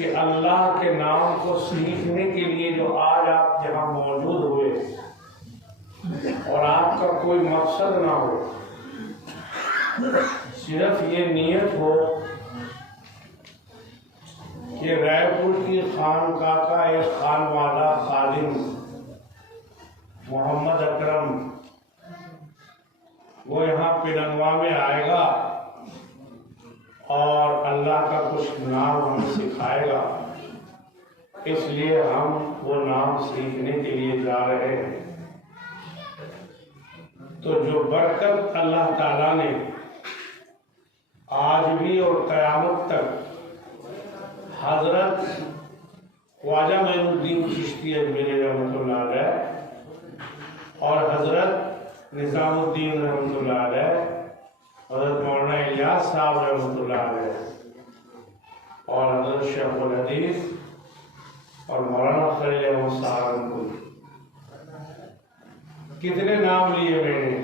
کہ اللہ کے نام کو سیکھنے کے لیے جو آج آپ یہاں موجود ہوئے اور آپ کا کوئی مقصد نہ ہو، صرف یہ نیت ہو کہ رائے پور کی خانقاہ کا ایک خان والا خادم محمد اکرم وہ یہاں پلنگوا میں آئے گا اور اللہ کا کچھ نام ہمیں سکھائے گا، اس لیے ہم وہ نام سیکھنے کے لیے جا رہے ہیں۔ تو جو برکت اللہ تعالیٰ نے آج بھی اور قیامت تک حضرت خواجہ معین الدین چشتی اجمیری رحمۃ اللہ علیہ اور حضرت نظام الدین رحمۃ اللہ علیہ، حضرت مولانا الیاس صاحب رحمۃ اللہ علیہ اور حضرت شیخ الحدیث اور مولانا خلیل احمد سہارنپور، کتنے نام لیے میں نے،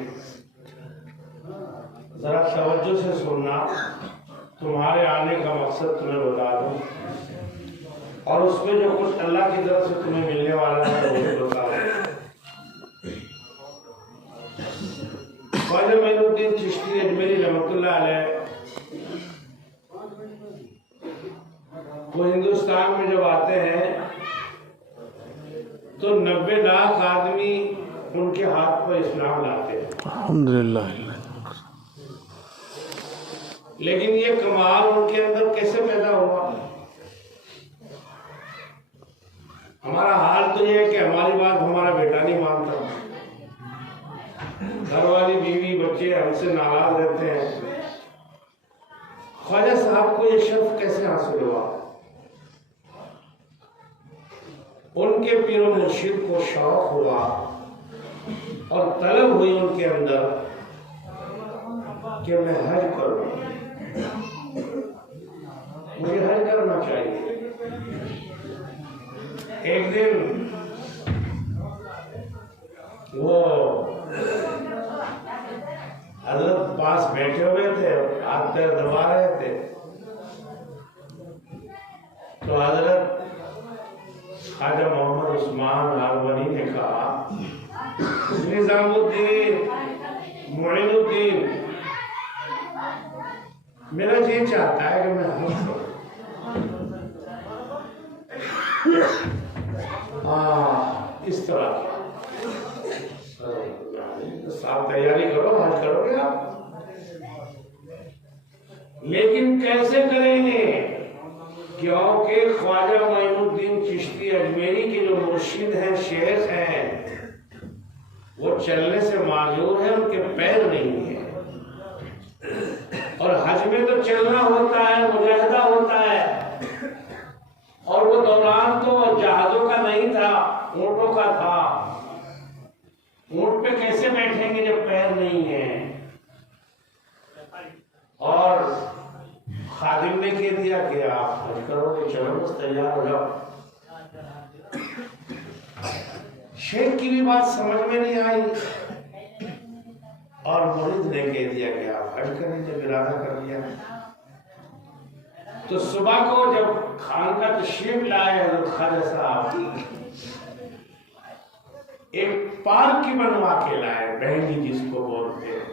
ذرا توجہ سے سننا، تمہارے آنے کا مقصد تمہیں بتا دوں اور اس میں جو کچھ اللہ کی طرف سے تمہیں ملنے والا ہے وہ بھی بتا دوں۔ خواجہ معین الدین چشتی اجمیری رحمۃ اللہ علیہ وہ ہندوستان میں جب آتے ہیں تو 90 لاکھ آدمی ان کے ہاتھ پر اسلام لاتے ہیں، الحمدللہ۔ لیکن یہ کمال ان کے اندر کیسے پیدا ہوا؟ ہمارا حال تو یہ ہے کہ ہماری بات ہمارا بیٹا نہیں مانتا، گھر والی بیوی بچے ہم سے ناراض رہتے ہیں۔ خواجہ صاحب کو یہ شرف کیسے حاصل ہوا؟ ان کے پیر و مرشد کو شوق ہوا اور طلب ہوئی ان کے اندر کہ میں حج کروں، مجھے حج کرنا چاہیے۔ ایک دن وہ حضرت پاس بیٹھے ہوئے تھے، ہاتھ پیر دبا رہے تھے، تو حضرت خواجہ محمد عثمان ہارونی نے کہا، نظام الدین، معین الدین، میرا جی چاہتا ہے کہ میں حج کروں۔ اس طرح صاحب تیاری کرو، حج کرو گے آپ، لیکن کیسے کریں گے؟ کیونکہ خواجہ معین الدین چشتی اجمیری کے جو مرشد ہیں، شیخ ہیں، وہ چلنے سے معذور ہیں، ان کے پیر نہیں ہیں، اور حج میں تو چلنا ہوتا ہے، مجاہدہ ہوتا ہے، اور وہ دوران تو جہازوں کا نہیں تھا، اونٹوں کا تھا۔ اونٹ پہ کیسے بیٹھیں گے جب پیر نہیں ہیں؟ اور خادم نے کہہ دیا کہ آپ حج کرو گے، چلو بس تیار ہو جاؤ۔ شیخ کی بھی بات سمجھ میں نہیں آئی اور مرید نے کہہ دیا کہ آپ حج کریں، جب ارادہ کر لیا۔ تو صبح کو جب خان کا تشریف لائے حضرت خواجہ صاحب، ایک پارک کی بنوا کے لائے، بہنگی جس کو بولتے ہیں،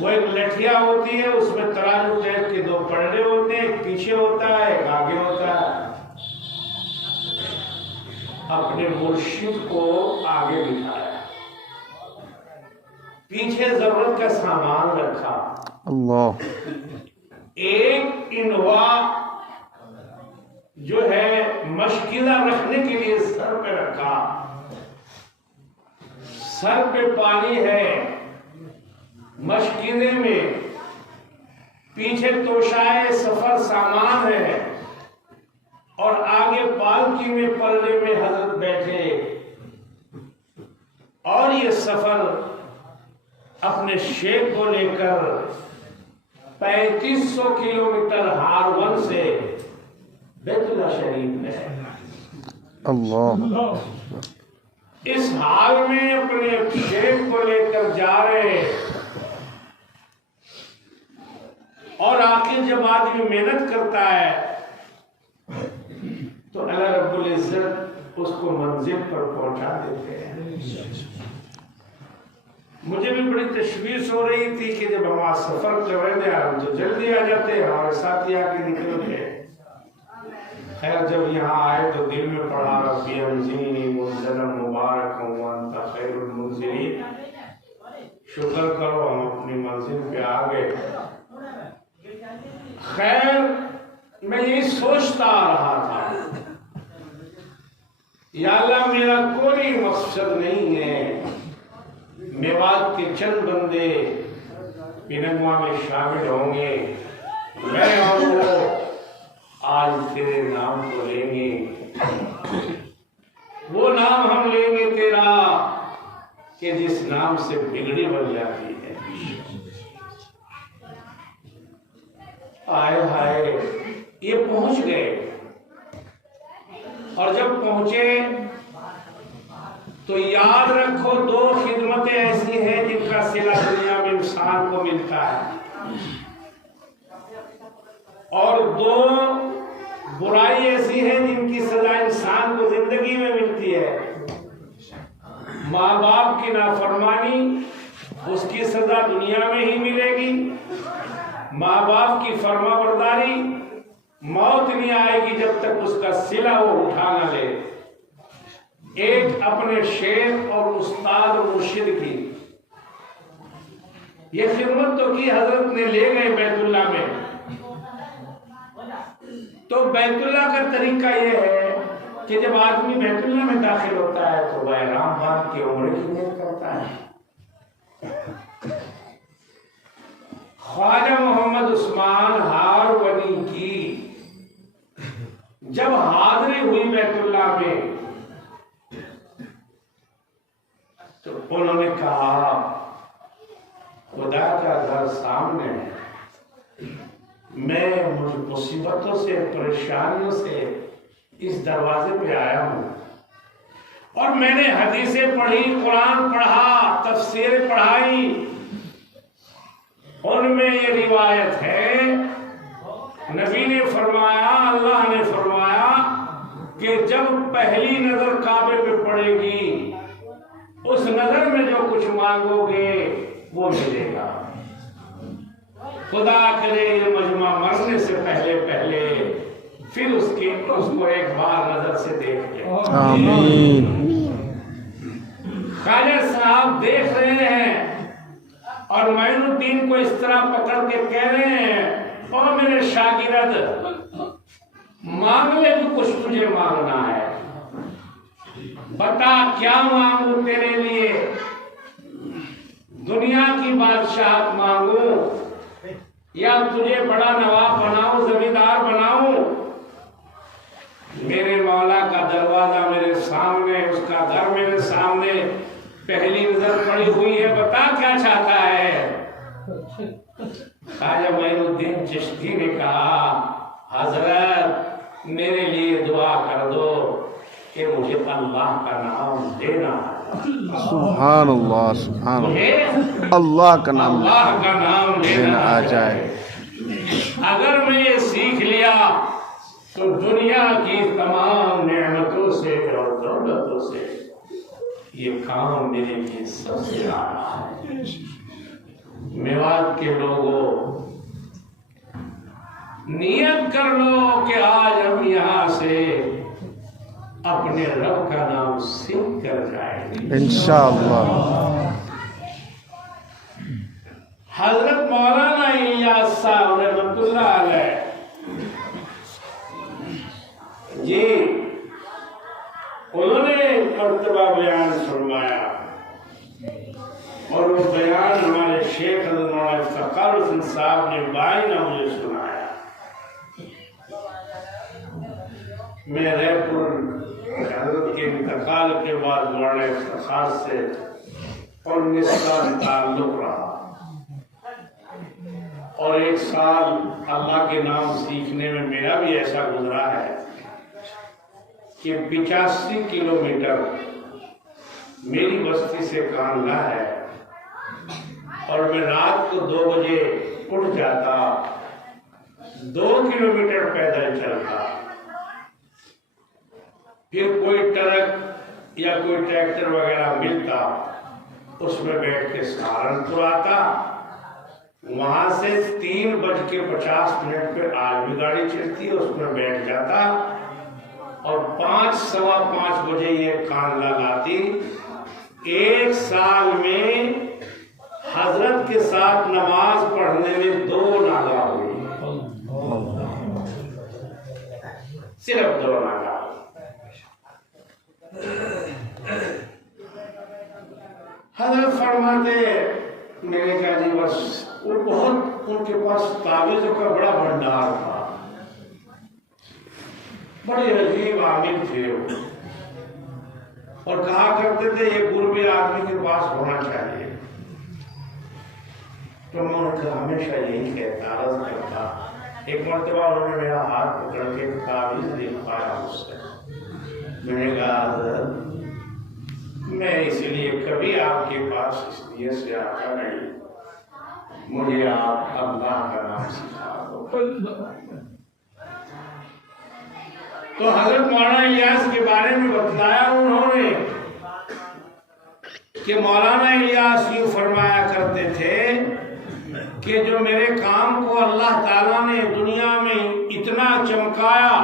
وہ ایک لٹھیا ہوتی ہے، اس میں ترازو ٹائپ کے دو پڑے ہوتے ہیں، ایک پیچھے ہوتا ہے ایک آگے ہوتا ہے۔ اپنے مرشد کو آگے بٹھایا، پیچھے ضرورت کا سامان رکھا، اللہ، ایک انوا جو ہے مشکلہ رکھنے کے لیے سر پہ رکھا، سر پہ پانی ہے، مشکلے میں پیچھے توشائے سفر سامان ہے، اور آگے پالکی میں پلڑے میں حضرت بیٹھے، اور یہ سفر اپنے شیخ کو لے کر 3500 کلومیٹر ہارون سے بیت اللہ شریف میں ہے۔ اللہ، اس حال میں اپنے شیخ کو لے کر جا رہے، اور آخر جب آدمی محنت کرتا ہے اس کو منزل پر پہنچا دیتے ہیں۔ مجھے بھی بڑی تشویش ہو رہی تھی کہ جب ہم سفر کر رہے تھے ہم تو جلدی آ جاتے، ہمارے ساتھی آ کے نکل گئے۔ خیر جب یہاں آئے تو دل میں پڑھا ربی انزلنی منزلا مبارکا وانت خیر المنزلین، شکر کرو ہم اپنی منزل پہ آ گئے۔ خیر میں یہی سوچتا آ رہا تھا یا اللہ میرا کوئی مقصد نہیں ہے، میوات کے چند بندے پینگوا میں شامل ہوں گے، میں اور وہ آج تیرے نام کو لیں گے، وہ نام ہم لیں گے تیرا کہ جس نام سے بگڑی بن جاتی ہے۔ آئے ہائے یہ پہنچ گئے، اور جب پہنچے تو یاد رکھو دو خدمتیں ایسی ہیں جن کا صلہ دنیا میں انسان کو ملتا ہے، اور دو برائی ایسی ہیں جن کی سزا انسان کو زندگی میں ملتی ہے۔ ماں باپ کی نافرمانی اس کی سزا دنیا میں ہی ملے گی، ماں باپ کی فرما برداری موت نہیں آئے گی جب تک اس کا صلہ وہ اٹھا نہ لے۔ ایک اپنے شیخ اور استاد و مرشد کی یہ خدمت تو کی، حضرت نے لے گئے بیت اللہ میں، تو بیت اللہ کا طریقہ یہ ہے کہ جب آدمی بیت اللہ میں داخل ہوتا ہے تو وہ احرام باندھ کے عمرے کی نیت کرتا ہے۔ خواجہ محمد عثمان ہارونی کی جب حاضری ہوئی بیت اللہ میں تو انہوں نے کہا خدا کا گھر سامنے ہے، میں مصیبتوں سے پریشانیوں سے اس دروازے پہ آیا ہوں، اور میں نے حدیثیں پڑھی، قرآن پڑھا، تفسیر پڑھائی، ان میں یہ روایت ہے نبی نے فرمایا، اللہ نے فرمایا کہ جب پہلی نظر کعبے پہ پڑے گی اس نظر میں جو کچھ مانگو گے وہ ملے گا۔ خدا کرے یہ مجمع مرنے سے پہلے پھر اس کو ایک بار نظر سے دیکھ لے۔ آمین۔ خواجہ صاحب دیکھ رہے ہیں اور معین الدین کو اس طرح پکڑ کے کہہ رہے ہیں، او میرے شاگرد مانگ لے جو کچھ تجھے مانگنا ہے، بتا کیا مانگوں تیرے لیے، دنیا کی بادشاہت مانگوں یا تجھے بڑا نواب بناؤں، زمیندار بناؤں؟ میرے مولا کا دروازہ میرے سامنے، اس کا گھر میرے سامنے، پہلی نظر پڑی ہوئی ہے، بتا کیا چاہتا ہے؟ خواجہ معین الدین چشتی نے کہا حضرت میرے لیے دعا کر دو کہ مجھے اللہ کا نام دینا ہے۔ سبحان اللہ، سبحان اللہ، اللہ کا نام لینا آ جائے۔ اگر میں یہ سیکھ لیا تو دنیا کی تمام نعمتوں سے اور دولتوں سے یہ کام میرے لیے سب سے آ رہا ہے۔ میوات کے لوگوں نیت کر لو کہ آج ہم یہاں سے اپنے رب کا نام سیکھ کر جائیں گے انشاءاللہ۔ حضرت مولانا الیاس صاحب رحمۃ اللہ علیہ جی انہوں نے مرتبہ بیان فرمایا، اور وہ بیان ہمارے شیخ حضرت مولانا افتخار حسین صاحب نے بائنہ مجھے سنایا۔ میں رہ پور حضرت کے انتقال کے بعد مولانا افتخار سے 19 سال تعلق رہا، اور 1 سال اللہ کے نام سیکھنے میں میرا بھی ایسا گزرا ہے کہ 85 کلومیٹر میری بستی سے کانگڑا ہے، اور میں رات کو 2 بجے اٹھ جاتا، 2 کلومیٹر پیدل چلتا، پھر کوئی ٹرک یا کوئی ٹریکٹر وغیرہ ملتا، اس میں بیٹھ کے سہارنپور آتا، وہاں سے 3:50 پہ آج بھی گاڑی چلتی ہے، اس میں بیٹھ جاتا اور 5 سوا 5 بجے یہ کان لگاتی۔ 1 سال میں حضرت کے ساتھ نماز پڑھنے میں 2 ناگا ہوئی، صرف 2 ناگا۔ حضرت فرماتے میرے کیا جی بس وہ بہت ان کے پاس تعویذوں کا بڑا بھنڈار تھا، بڑے عجیب عامل تھے وہ، اور کہا کرتے تھے یہ غربی آدمی کے پاس ہونا چاہیے۔ تو میں ان کا ہمیشہ یہی کہتا، عرض کرتا۔ ایک مرتبہ انہوں نے میرا ہاتھ پکڑ کے تعویذ دکھایا مجھ سے، میں نے کہا حضرت میں اس لیے کبھی آپ کے پاس اس لیے سے آتا نہیں، مجھے آپ اللہ کا نام سکھا دو۔ تو حضرت مولانا الیاس کے بارے میں بتلایا انہوں نے کہ مولانا الیاس یوں فرمایا کرتے تھے کہ جو میرے کام کو اللہ تعالیٰ نے دنیا میں اتنا چمکایا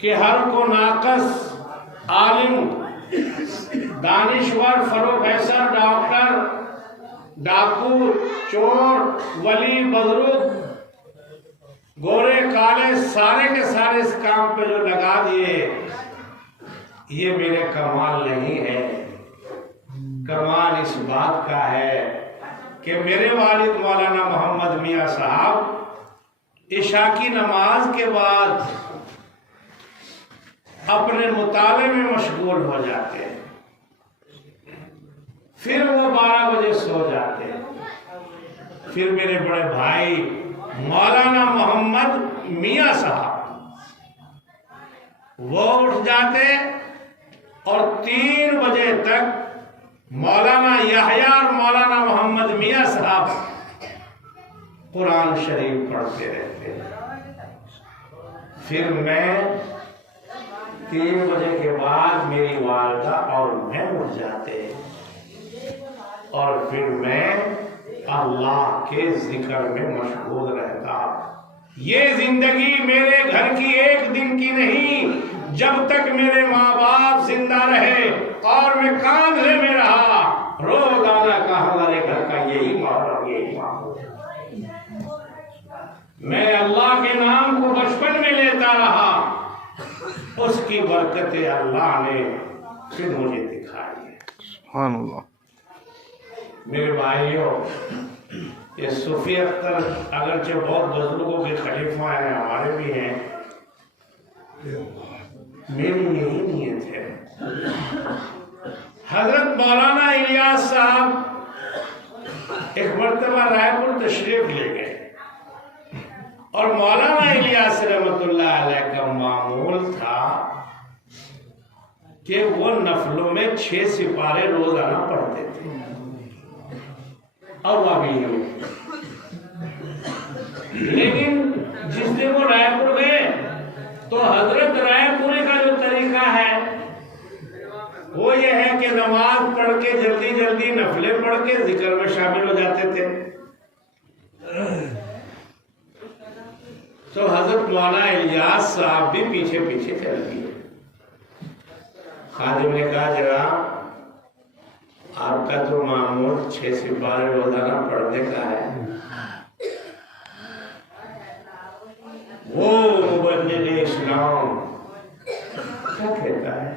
کہ ہر کو ناقص، عالم، دانشور، پروفیسر، ڈاکٹر، ڈاکو، چور، ولی، بزرگ، گورے کالے، سارے کے سارے اس کام پہ جو لگا دیے، یہ میرے کمال نہیں ہے۔ کمال اس بات کا ہے کہ میرے والد مولانا محمد میاں صاحب عشاء کی نماز کے بعد اپنے مطالعے میں مشغول ہو جاتے، پھر وہ 12 بجے سو جاتے، پھر میرے بڑے بھائی مولانا محمد میاں صاحب وہ اٹھ جاتے اور 3 بجے تک مولانا یحییٰ اور مولانا محمد میاں صاحب قرآن شریف پڑھتے رہتے۔ پھر میں 3 بجے کے بعد میری والدہ اور میں اٹھ جاتے اور پھر میں اللہ کے ذکر میں مشغول رہتا۔ یہ زندگی میرے گھر کی ایک دن کی نہیں، جب تک میرے ماں باپ زندہ رہے اور میں کاندھے میں رہا، روزانہ کا ہمارے گھر کا یہی ماحول، یہی ماحول۔ میں اللہ کے نام کو بچپن میں لیتا رہا، اس کی برکتیں اللہ نے پھر مجھے دکھائی ہے۔ سبحان اللہ۔ میرے بھائیوں، یہ صوفی اختر اگرچہ بہت بزرگوں کے خلیفہ ہیں، ہمارے بھی ہیں، میری یہی نیت ہے۔ حضرت مولانا الیاس صاحب ایک مرتبہ رائے پور تشریف لے گئے اور مولانا الیاس رحمۃ اللہ علیہ کا معمول تھا کہ وہ نفلوں میں 6 سپارے روزانہ پڑھتے تھے، اور وہ بھی ہوں۔ لیکن جس دن وہ رائے پور گئے تو حضرت رائے پوری کا جو طریقہ ہے وہ یہ ہے کہ نماز پڑھ کے جلدی جلدی نفلیں پڑھ کے ذکر میں شامل ہو جاتے تھے۔ تو حضرت مولانا الیاس صاحب بھی پیچھے پیچھے چل دیے۔ خادم نے کہا جناب آپ کا تو معمول 6 سپارے روزانہ پڑھنے کا ہے۔ وہ مبلغ اسلام کیا کہتا ہے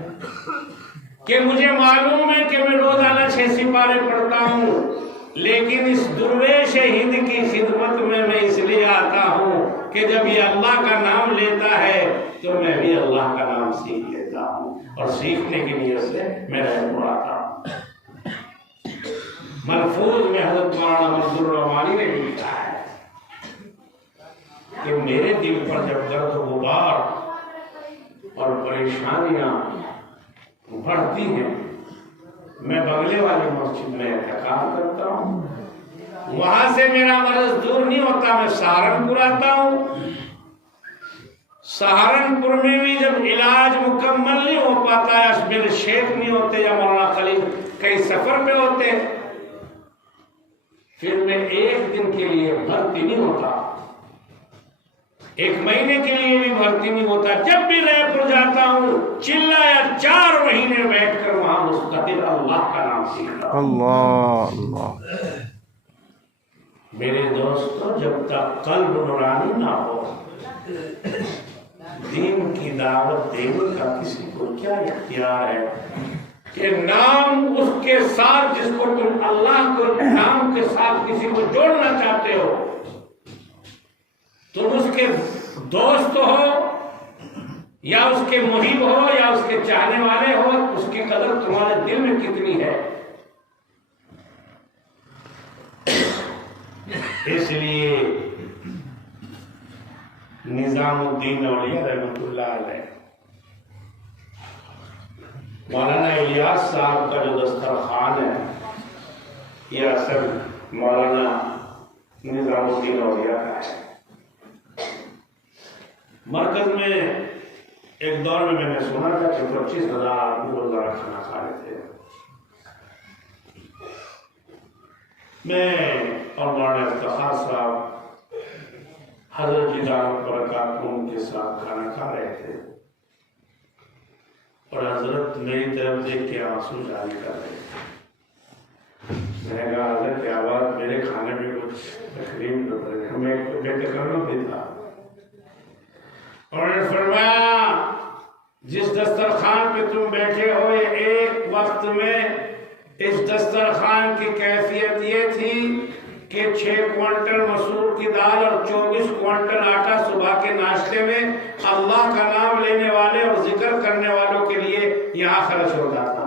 کہ مجھے معلوم ہے کہ میں روزانہ 6 سپارے پڑھتا ہوں، لیکن اس درویش ہند کی خدمت میں اس لیے آتا ہوں کہ جب یہ اللہ کا نام لیتا ہے تو میں بھی اللہ کا نام سیکھ لیتا ہوں، اور سیکھنے کی نیت سے میں رہ آتا ہوں۔ ملفوظ میں حضرت مولانا منظور الرحمانی نے لکھا ہے کہ میرے دل پر جب درد و غبار اور پریشانیاں بڑھتی ہیں، میں بغلے والی مسجد میں اعتکاف کرتا ہوں، وہاں سے میرا مرض دور نہیں ہوتا، میں سہارنپور آتا ہوں، سہارنپور میں بھی جب علاج مکمل نہیں ہو پاتا ہے، اسمل شیخ نہیں ہوتے یا مولانا خلیل کئی سفر پہ ہوتے، پھر میں ایک دن کے لیے بھرتی نہیں ہوتا، ایک مہینے کے لیے بھی بھرتی نہیں ہوتا، جب بھی رے پور جاتا ہوں چلایا 4 مہینے بیٹھ کر وہاں مستقل اللہ کا نام سیکھتا ہوں۔ اللہ اللہ۔ میرے دوستو، جب تک قلب نورانی نہ ہو، دین کی دعوت دینے کا کسی کو کیا اختیار ہے کہ نام اس کے ساتھ جس کو تم اللہ کو نام کے ساتھ کسی کو جوڑنا چاہتے ہو، تم اس کے دوست ہو یا اس کے محب ہو یا اس کے چاہنے والے ہو، اس کی قدر تمہارے دل میں کتنی ہے؟ اس لیے نظام الدین اولیاء رحمۃ اللہ علیہ، مولانا الیاس صاحب کا جو دسترخوان ہے یہ اصل مولانا نظام الدین اولیاء کا ہے۔ مرکز میں ایک دور میں نے سنا تھا کہ 25,000 آدمی روزانہ کھانا کھا رہے تھے۔ میں اور مولانا افتخار صاحب حضرت جی دامت برکاتہ کے ساتھ کھانا کھا رہے تھے اور حضرت میری طرف دیکھ کے آنسو جاری کر رہے تھے۔ میں نے کہا حضرت کیا بات، میرے کھانے میں کچھ تقریب میں کرنا بھی تھا۔ انہوں نے فرمایا جس دسترخوان پہ تم بیٹھے ہو، ایک وقت میں اس دسترخوان کی کیفیت یہ تھی کہ 6 کوئنٹل مسور کی دال اور 24 کوئنٹل آٹا صبح کے ناشتے میں اللہ کا نام لینے والے اور ذکر کرنے والوں کے لیے یہاں خرچ ہوتا تھا۔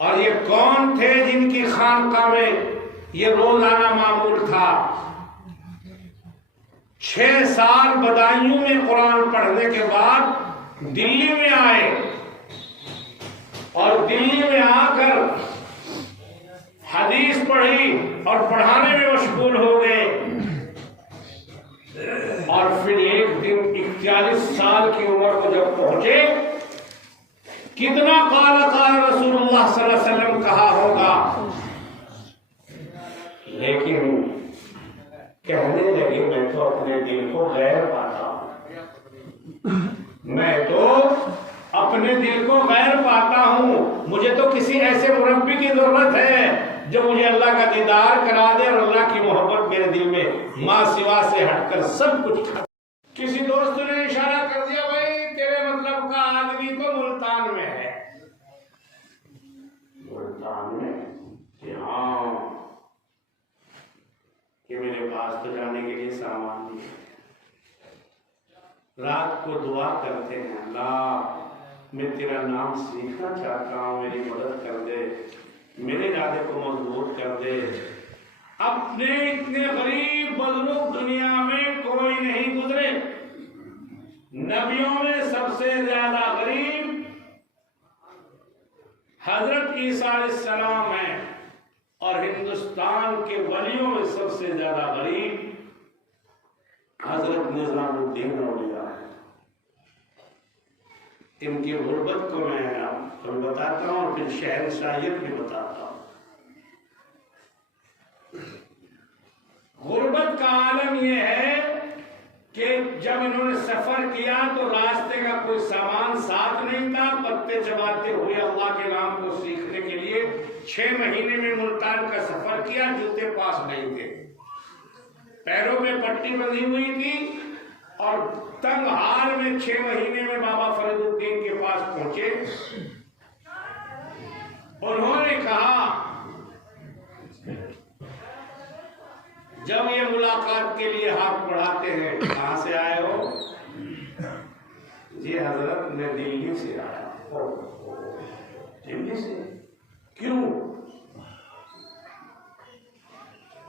اور یہ کون تھے جن کی خانقاہ میں یہ روزانہ معمول تھا؟ 6 سال بدایوں میں قرآن پڑھنے کے بعد دلی میں آئے اور دلی میں آ کر حدیث پڑھی اور پڑھانے میں مشغول ہو گئے، اور پھر ایک دن 41 سال کی عمر کو جب پہنچے، کتنا قال رسول اللہ صلی اللہ علیہ وسلم کہا ہوگا، لیکن کہنے لگے میں تو اپنے دل کو غیر پاتا ہوں، میں تو اپنے دل کو غیر پاتا ہوں، مجھے تو کسی ایسے مربی کی ضرورت ہے جو مجھے اللہ کا دیدار کرا دے اور اللہ کی محبت میرے دل میں ماں سوا سے ہٹ کر سب کچھ کھا۔ کسی دوست نے اشارہ کر دیا بھائی تیرے مطلب کا آدمی تو ملتان میں ہے۔ ملتان میں کہ ہاں، کہ میرے پاس تو جانے کے لیے سامان نہیں ہے۔ رات کو دعا کرتے ہیں، اللہ میں تیرا نام سیکھنا چاہتا ہوں، میری مدد کر دے، میرے ارادے کو مضبوط کر دے۔ اپنے اتنے غریب بزرگ دنیا میں کوئی نہیں گزرے، نبیوں میں سب سے زیادہ غریب حضرت عیسیٰ علیہ السلام ہیں، اور ہندوستان کے ولیوں میں سب سے زیادہ غریب حضرت نظام الدین اولیاء ہے۔ ان کی غربت کو میں کبھی بتاتا ہوں اور پھر شہنشاہیت بھی بتاتا ہوں۔ غربت کا عالم یہ ہے کہ جب انہوں نے سفر کیا تو راستے کا کوئی سامان ساتھ نہیں تھا، پتے چباتے ہوئے اللہ کے نام کو سیکھنے کے لیے 6 مہینے میں ملتان کا سفر کیا، جوتے پاس نہیں تھے، پیروں میں پٹی بندھی ہوئی تھی، اور تنگ حال میں 6 مہینے میں بابا فرید الدین کے پاس پہنچے۔ انہوں نے کہا جب یہ ملاقات کے لیے ہاتھ بڑھاتے ہیں، کہاں سے آئے ہو؟ جی حضرت میں دلی سے آیا۔ دلی سے؟ کیوں؟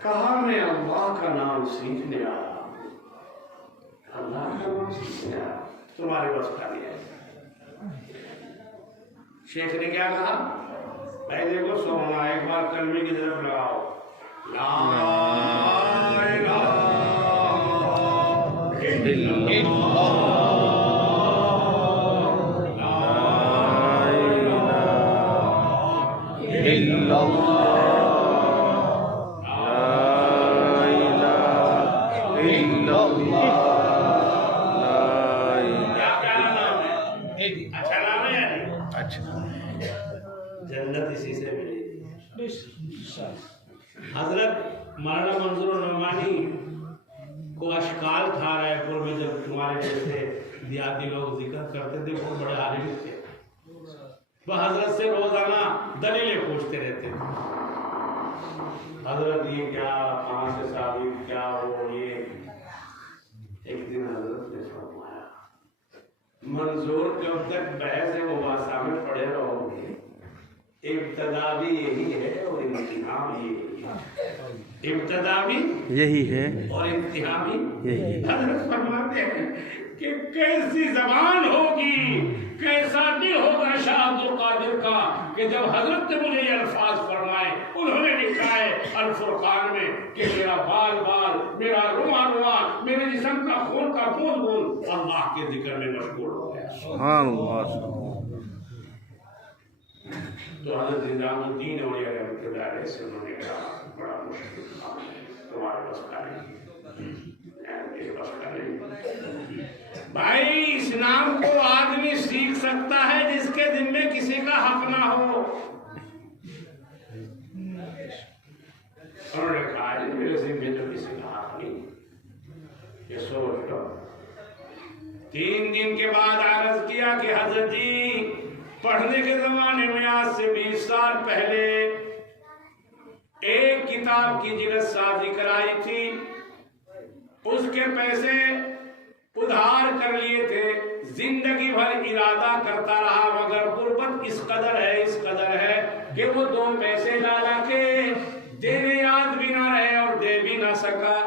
کہا میں اللہ کا نام سیکھنے آیا۔ اللہ کا نام سیکھنے آیا، تمہارے بس کا نہیں ہے۔ شیخ نے کیا کہا؟ بھائی دیکھو سونا، ایک بار کلمے کی طرف لگاؤ، لا حضرت مولانا منظور نعمانی کو اشکال تھا رائے پور میں، جب تمہارے جیسے دیہاتی لوگ ذکر کرتے تھے، بہت بڑے عالم تھے، وہ حضرت سے روزانہ دلیلیں پوچھتے رہتے تھے، حضرت یہ کیا، کہاں سے ثابت، کیا ہو یہ۔ ایک دن حضرت نے فرمایا منظور جب تک بحث مباحثہ میں پڑے رہو گے، ابتدا بھی یہی ہے اور انتہا بھی یہی ہے، ابتدا بھی یہی ہے اور انتہا بھی یہی ہے۔ حضرت فرماتے ہیں کہ کیسی زبان ہوگی، کیسا دل ہوگا شاہ عبد القادر کا کہ جب حضرت نے مجھے یہ الفاظ فرمائے، انہوں نے لکھا ہے الفرقان میں کہ میرا بال بال، میرا رواں رواں، میرے جسم کا خون کا بوند بوند اللہ کے ذکر میں مشغول ہو گیا۔ سبحان اللہ۔ تو حضرت نظام الدین اولیاء رحمۃ اللہ علیہ سے انہوں نے کہا بڑا مشکل کام ہے، تمہارے بس کا نہیں، میرے بس کا نہیں۔ بھائی اسلام کو آدمی سیکھ سکتا ہے جس کے دل میں کسی کا حق نہ ہو۔ انہوں نے کہا جی میرے ذمہ میں تو کسی کا حق نہیں، یہ سوچ لو۔ 3 دن کے بعد عرض کیا کہ حضرت جی پڑھنے کے زمانے میں آج سے 20 سال پہلے ایک کتاب کی جلد سازی کرائی تھی، اس کے پیسے ادھار کر لیے تھے، زندگی بھر ارادہ کرتا رہا، مگر غربت اس قدر ہے کہ وہ 2 پیسے ڈالا کے دینے یاد بھی نہ رہے اور دے بھی نہ سکا۔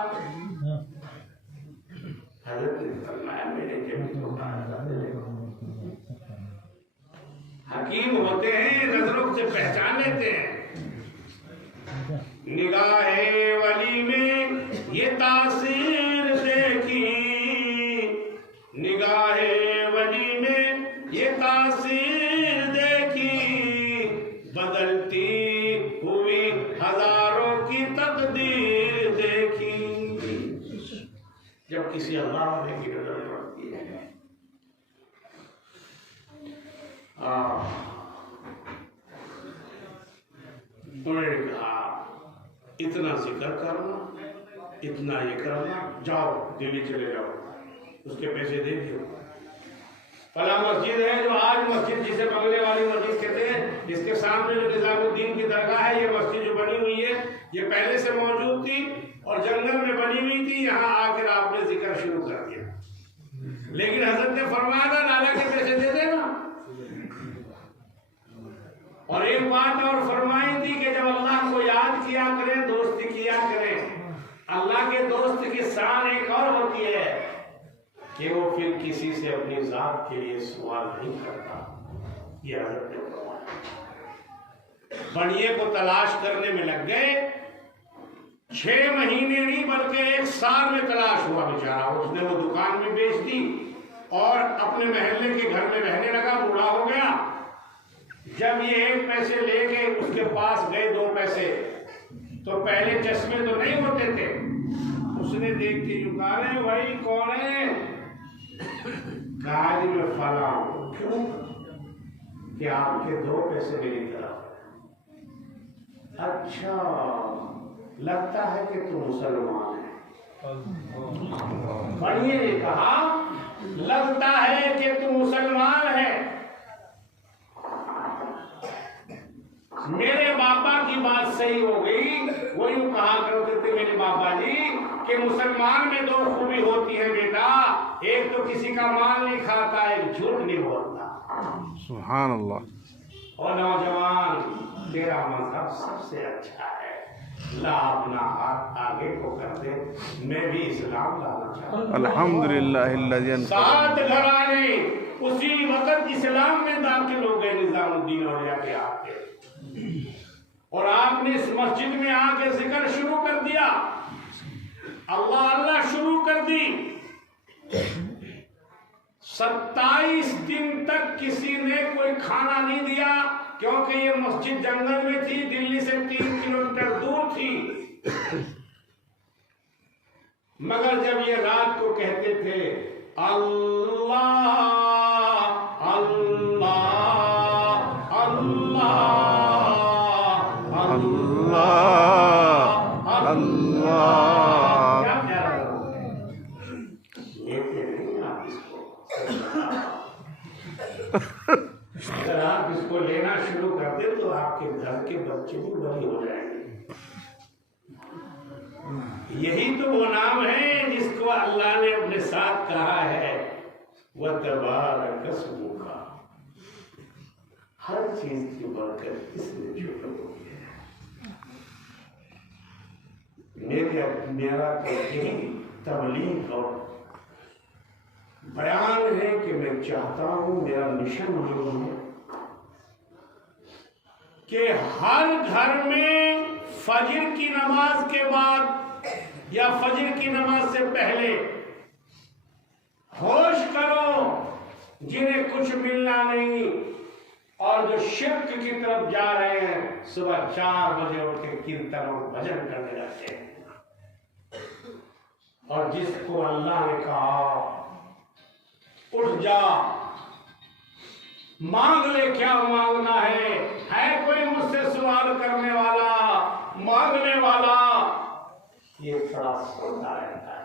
حضرت نے فرمایا میرے جب تو حکیم ہوتے ہیں، نظروں سے پہچان لیتے ہیں۔ نگاہ ولی میں یہ تاثیر دیکھی، نگاہ ولی میں یہ تاثیر دیکھی، بدلتی ہوئی ہزاروں کی تقدیر دیکھی۔ جب کسی اللہ والے کی نظر پڑتی ہے، انہوں نے کہا اتنا ذکر کرنا، اتنا یہ کرنا، جاؤ دلی چلے جاؤ، اس کے پیسے دے دیو۔ فلاں مسجد ہے جو آج مسجد جسے بنگلے والی مسجد کہتے ہیں، اس کے سامنے جو نظام الدین کی درگاہ ہے، یہ مسجد جو بنی ہوئی ہے یہ پہلے سے موجود تھی اور جنگل میں بنی ہوئی تھی، یہاں آ کر آپ نے ذکر شروع کر دیا، لیکن حضرت نے فرمایا تھا نالا کے پیسے دے دینا۔ اور ایک بات اور فرمائی تھی کہ جب اللہ کو یاد کیا کریں، دوستی کیا کریں، اللہ کے دوست کی شان ایک اور ہوتی ہے کہ وہ پھر کسی سے اپنی ذات کے لیے سوال نہیں کرتا۔ یہ حضرت نے فرمایا۔ بڑیے کو تلاش کرنے میں لگ گئے، 6 مہینے نہیں بلکہ 1 سال میں تلاش ہوا بیچارہ۔ اس نے وہ دکان میں بیچ دی اور اپنے محلے کے گھر میں رہنے لگا، بوڑھا ہو گیا۔ جب یہ 1 پیسے لے کے اس کے پاس گئے 2 پیسے، تو پہلے چشمے تو نہیں ہوتے تھے، اس نے دیکھ کے جو کہا رہے بھائی کون ہے؟ کہا جی میں فلاں ہوں۔ کیوں؟ کہ آپ کے 2 پیسے میری طرف۔ اچھا لگتا ہے کہ تو مسلمان ہے۔ بڑھئے نے کہا لگتا ہے کہ تو مسلمان ہے۔ میرے باپا کی بات صحیح ہو گئی، وہ یوں کہا کرتے تھے میرے باپا جی کہ مسلمان میں 2 خوبی ہوتی ہے بیٹا، ایک تو کسی کا مال نہیں کھاتا، ایک جھوٹ نہیں بولتا۔ سبحان اللہ۔ اور نوجوان تیرا مذہب سب سے اچھا ہے، لا اپنا ہاتھ آگے کو کر دے، میں بھی اسلام لانا چاہتا ہوں۔ الحمدللہ الذی 7 گھرانے اسی وقت اسلام میں داخل ہو گئے نظام الدین اولیاء کے ہاتھ کے، اور آپ نے اس مسجد میں آ کے ذکر شروع کر دیا، اللہ اللہ شروع کر دی۔ 27 دن تک کسی نے کوئی کھانا نہیں دیا، کیونکہ یہ مسجد جنگل میں تھی، دلی سے 3 کلومیٹر دور تھی۔ مگر جب یہ رات کو کہتے تھے اللہ اللہ اللہ اللہ اللہ کیا پیارا لیتے نہیں آپ اس کو. اگر آپ اس کو لینا شروع کر دیں تو آپ کے گھر کے بچے بھی بڑے ہو جائیں گے. یہی تو وہ نام ہے جس کو اللہ نے اپنے ساتھ کہا ہے وَتَبَارَكَ اسْمُكَ. ہر چیز کی برکت اس میں چھپی ہوئی ہے. میرا تو یہی تبلیغ اور بیان ہے کہ میں چاہتا ہوں، میرا مشن یہ ہے کہ ہر گھر میں فجر کی نماز کے بعد یا فجر کی نماز سے پہلے ہوش کرو جنہیں کچھ ملنا نہیں اور جو شرک کی طرف جا رہے ہیں صبح 4 بجے اٹھ کے کیرتن اور بھجن کرنے لگتے ہیں. اور جس کو اللہ نے کہا اٹھ جا مانگ لے کیا مانگنا ہے کوئی مجھ سے سوال کرنے والا مانگنے والا، یہ تھوڑا سوتا رہتا ہے.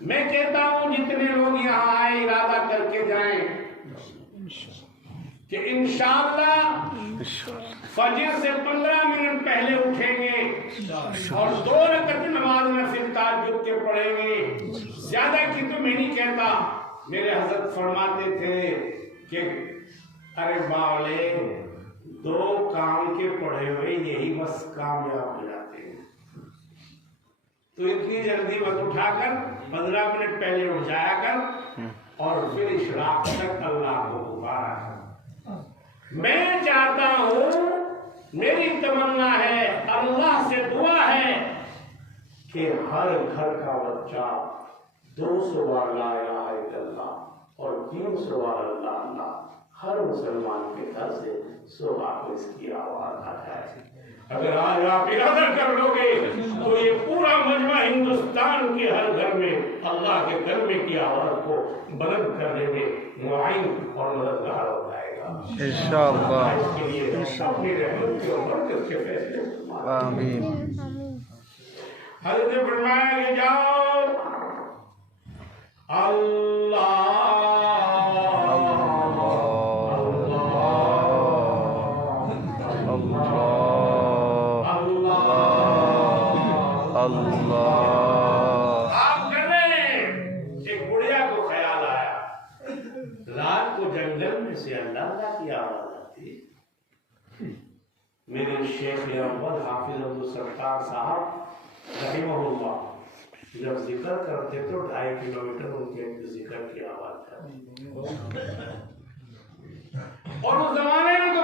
میں کہتا ہوں جتنے لوگ یہاں آئے ارادہ کر کے جائیں کہ انشاءاللہ فجر سے 15 منٹ پہلے اٹھیں گے اور 2 رکعت نماز نفل تہجد کے پڑھیں گے. زیادہ کی تو میں نہیں کہتا. میرے حضرت فرماتے تھے کہ ارے باولے 2 کام کے پڑھے ہوئے یہی بس کامیاب ہو جاتے ہیں. تو اتنی جلدی مت اٹھا کر 15 منٹ پہلے اٹھ جایا کر اور پھر اشراق تک اللہ کو پکارا کر. میں چاہتا ہوں، میری تمنا ہے، اللہ سے دعا ہے کہ ہر گھر کا بچہ 200 بار لا الہ الا اللہ اور 300 بار اللہ اللہ ہر مسلمان کے گھر سے صبح کو اس کی آواز آ جائے. اگر آج آپ ارادہ کر لو گے تو یہ پورا مجمع ہندوستان کے ہر گھر میں اللہ کے کلمے کی آواز کو بلند کرنے میں معین اور مددگار ہو جائے گا انشاءاللہ. اس کے لیے اپنی رحمت کی اور برکت کے فیصلے آمین. حضرت نے فرمایا کہ جاؤ اللہ آپ کر رہے ہیں. ایک بڑھیا کو خیال آیا رات کو جنگل میں سے اللہ کی آواز آتی. میرے شیخ اول حافظ عبدالستار صاحب رحمہ اللہ جب ذکر کرتے تو 2.5 کلومیٹر ان کے ذکر کی آواز آتی. اور اس زمانے میں تو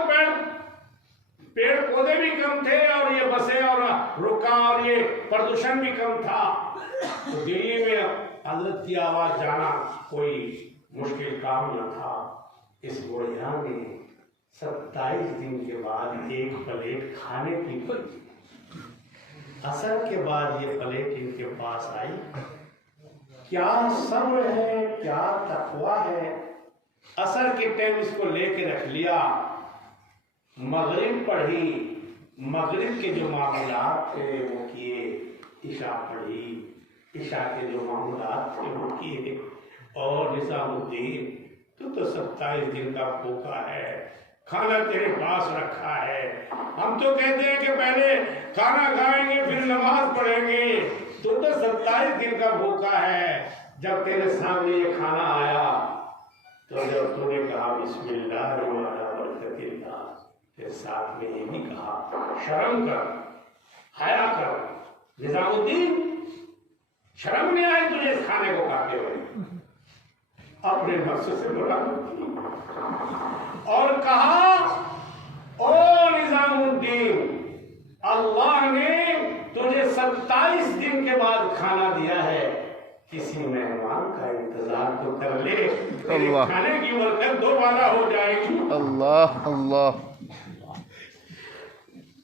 پیڑ پودے بھی کم تھے اور یہ بسیں اور رکا اور یہ پردوشن بھی کم تھا. تو دلی میں حضرت کی آواز جانا کوئی مشکل کام نہ تھا. اس بڑھیا نے 27 دن کے بعد ایک پلیٹ کھانے کی پڑی. عصر کے بعد یہ پلیٹ ان کے پاس آئی. کیا صبر ہے، کیا تقویٰ ہے. عصر کے ٹائم اس کو لے کے رکھ لیا. مغرب پڑھی، مغرب کے جو معاملات تھے وہ کیے. عشاء پڑھی، عشاء کے جو معاملات تھے وہ کیے. اور نظام الدین تو 27 دن کا بھوکا ہے، کھانا تیرے پاس رکھا ہے. ہم تو کہتے ہیں کہ پہلے کھانا کھائیں گے پھر نماز پڑھیں گے. تو 27 دن کا بھوکا ہے. جب تیرے سامنے یہ کھانا آیا تو جب تو نے کہا بسم اللہ وعلی برکت اللہ، پھر ساتھ میں یہ بھی کہا شرم کر، حیا کر. نظام الدین شرم نہیں آئی تجھے اس کھانے کو کھاتے ہوئے؟ اپنے نفس سے بولا اور کہا او نظام الدین، اللہ نے تجھے 27 دن کے بعد کھانا دیا ہے، کسی مہمان کا انتظار تو کر لے، تیرے کھانے کی برکت دوبارہ ہو جائے گی. اللہ اللہ.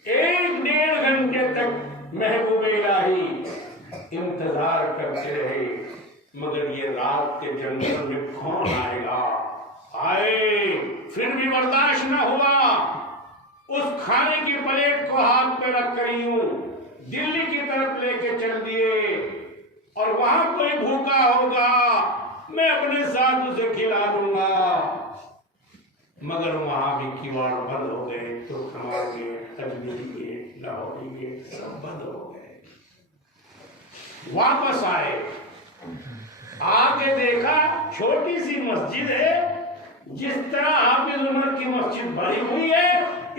1-1.5 گھنٹے تک محبوب الہی انتظار کرتے رہے. مگر یہ رات کے جنگل میں کون آئے گا؟ آئے، پھر بھی برداشت نہ ہوا. اس کھانے کی پلیٹ کو ہاتھ پہ رکھ کر یوں دلی کی طرف لے کے چل دیے، اور وہاں کوئی بھوکا ہوگا میں اپنے ساتھ اسے کھلا دوں گا، مگر وہاں بھی کیواڑ بند ہو گئے، تو کمال گیٹ، اجمیری گیٹ، لاہوری گیٹ سب بند ہو گئے۔ واپس آئے، آ کے دیکھا چھوٹی سی مسجد ہے، جس طرح حافظ عمر کی مسجد بھری ہوئی ہے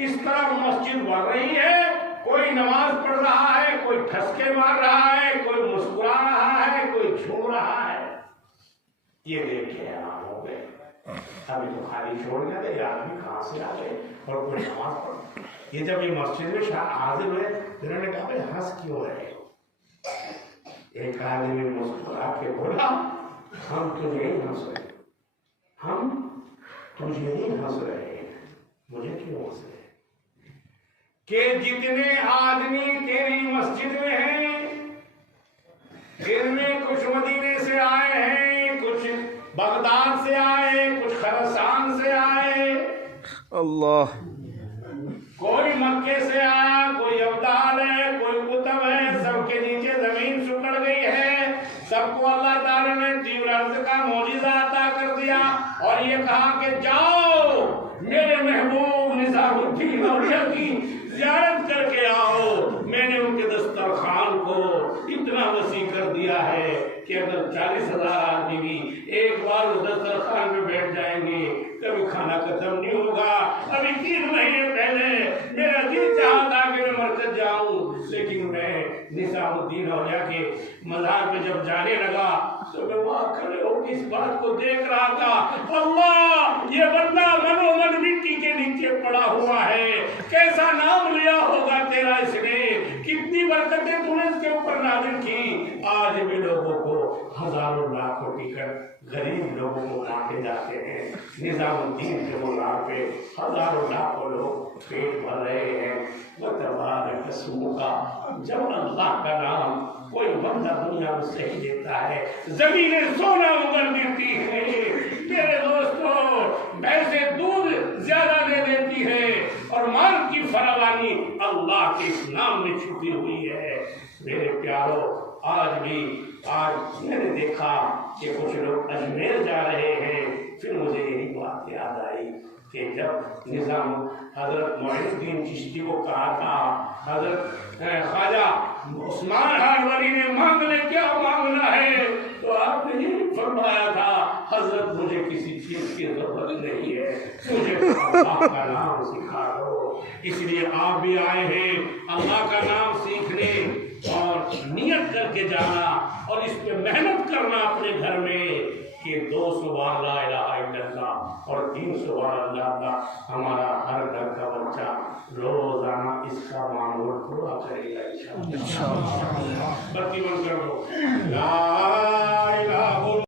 اس طرح مسجد بھر رہی ہے، کوئی نماز پڑھ رہا ہے، کوئی ٹھسکے مار رہا ہے، کوئی مسکرا رہا ہے، کوئی جھوم رہا ہے۔ یہ دیکھ کے حیران ہو گئے، ابھی تو خالی چھوڑ گئے تھے، آدمی کہاں سے آ گئے اور کوئی نماز پڑھ۔ یہ جب یہ مسجد میں حاضر ہوئے تو انہوں نے کہا بھائی ہنس کیوں رہے؟ ایک آدمی مسکرا کے بولا ہم تجھے ہی ہنس رہے، ہم تجھے ہی ہنس رہے ہیں، مجھے کیوں ہنس رہے کہ جتنے آدمی تیری مسجد میں ہیں ان میں کچھ مدینے سے آئے ہیں، کچھ بغداد سے آئے، کچھ خراسان سے آئے، اللہ، کوئی مکے سے آیا، کوئی ابدال ہے، کوئی قطب ہے، سب کے نیچے زمین سکڑ گئی ہے، سب کو اللہ تعالیٰ نے طول عرض کا معجزہ عطا کر دیا، اور یہ کہا کہ جاؤ میرے محبوب نظام الدین اولیاء کی زیارت کر کے آؤ، میں نے ان کے دسترخوان کو اتنا وسیع کر دیا ہے کہ اگر 40,000 آدمی بھی ایک بار اس دسترخوان میں بیٹھ جائیں گے کبھی کھانا ختم نہیں ہوگا۔ ابھی 3 مہینے پہلے میرا دل چاہا تھا کہ میں مرکز جاؤں، لیکن میں نظام الدین اولیاء کے مزار پہ جب جانے لگا تو میں وہاں کھڑے ہو کے اس بات کو دیکھ رہا تھا، اللہ یہ بندہ منو من مٹی کے نیچے پڑا ہوا ہے، کیسا نام لیا ہوگا تیرا اس نے، کتنی برکتیں تو نے اس کے اوپر نازل کی۔ آج بھی لوگوں کو ہزاروں لاکھوں ٹکٹ غریب لوگوں کو بانٹے جاتے ہیں، نظام الدین کے مزار پہ ہزاروں لاکھوں لوگ پیٹ بھر رہے ہیں۔ وتبارک اسمک، جب اللہ کا نام کوئی بندہ دنیا میں صحیح دیتا ہے زمینیں سونا اگل دیتی ہے، میرے دوستو ایسے دودھ زیادہ دے دیتی ہے، اور مال کی فراوانی اللہ کے اس نام میں چھپی ہوئی ہے۔ میرے پیارو، آج میں نے دیکھا کہ کچھ لوگ اجمیر جا رہے ہیں، پھر مجھے یہی بات یاد آئی کہ جب نظام حضرت معین الدین چشتی کو کہا تھا حضرت خواجہ عثمان ہاروری نے مانگ لے کیا مانگنا ہے، تو آپ نے یہ فرمایا تھا حضرت مجھے کسی چیز کی ضرورت نہیں ہے، مجھے اللہ کا نام سکھا دو۔ اس لیے آپ بھی آئے ہیں اللہ کا نام سیکھنے، اور نیت کر کے جانا اور اس پہ محنت کرنا اپنے گھر میں کہ 200 بار لا الہ الا اللہ اور 300 بار اللہ کا، ہمارا ہر گھر کا بچہ روزانہ اس کا معمول پورا کرے گا انشاءاللہ۔ بتی بند کر دو، لا الہ